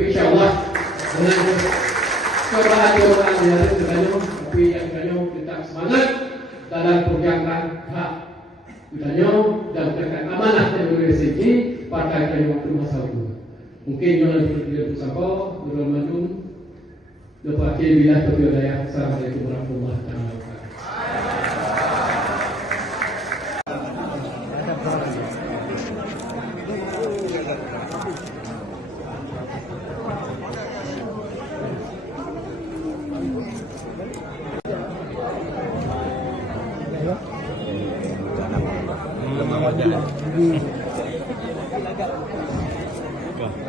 InsyaAllah dengan cobaan yang ada sebanyak, tapi yang sebanyak tetap semangat dalam perjuangan hak sebanyak dan berkat amanah yang berresiki partai pada waktu masa itu. Mungkin jangan tidak bersama Nurul Manjung lepas bila Tokyo Daya. Assalamualaikum warahmatullahi wabarakatuh. Jangan